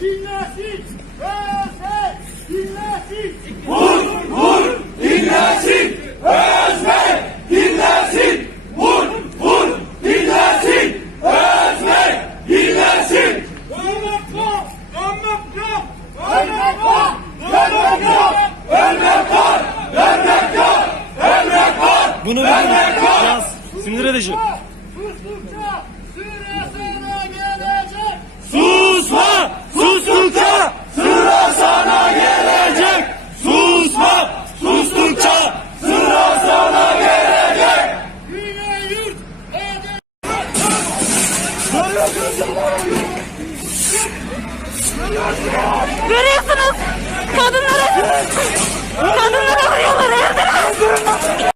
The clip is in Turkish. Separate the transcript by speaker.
Speaker 1: dinlesin, ölsün, dinlesin. Vur, vur, dinlesin, ölsün, dinlesin. Vur, vur, dinlesin, ölsün, dinlesin. Ölmek var, ölmek yok, ölmek var, ölmek yok, ölmek var, ölmek yok, ölmek var, Bunu ölmek var. Sinir edici. Sustukça, süre süre. Görüyorsunuz. Kadınlara kadınlara vuruyorlar.